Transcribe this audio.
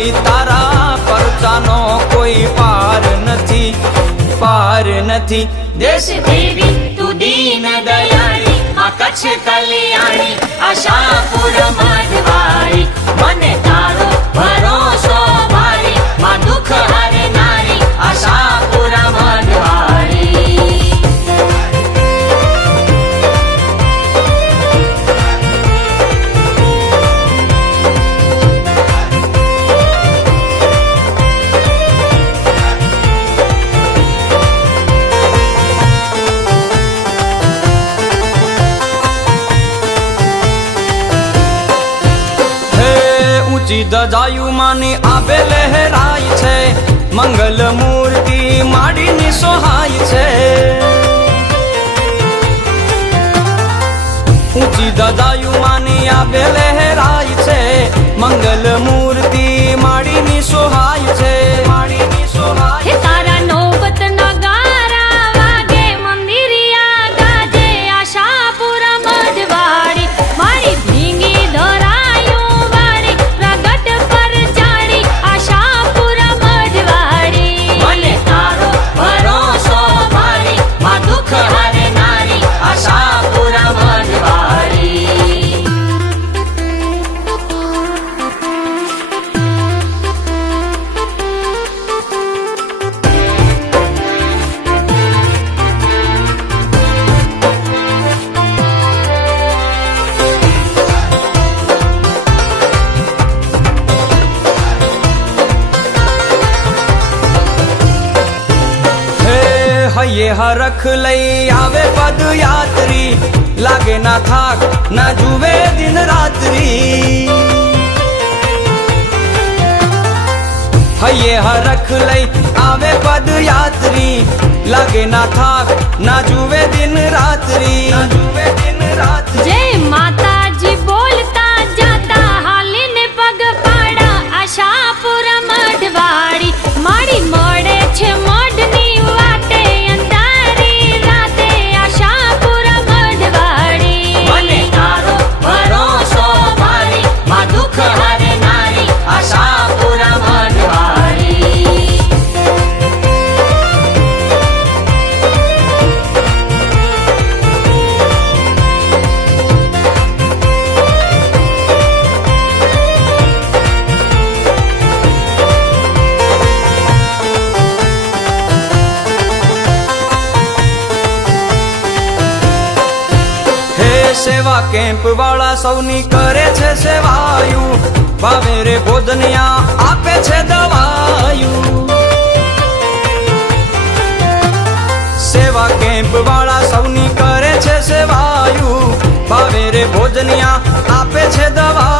નથી તારા પરચાનો કોઈ પાર નથી પાર નથી દેશ દેવી તું દીન દયાળી આ કચ્છ કલ્યાણી આશાપુર માધવાળી મને માની આબે લહેરાય છે. મંગલ મૂર્તિ માડીની સોહાય છે. ઊંચી દજાયું માની આબે લહેરાય છે. મંગલ મૂર્તિ માડીની સોહાય છે. ये रख लई आवे पद यात्री लागे ना थाक, ना जुवे दिन रात्रि। ये रख लई आवे पद यात्री लागे ना थाक ना जुवे दिन रात्रि ना जुवे दिन रात्रि। जय माता કેમ્પ વાળા સૌની કરે છે સેવાયુ. ભાવે ભોજનિયા આપે છે દવાયુ. સેવા કેમ્પ વાળા સૌની કરે છે સેવાયુ. ભાવે ભોજનિયા આપે છે દવા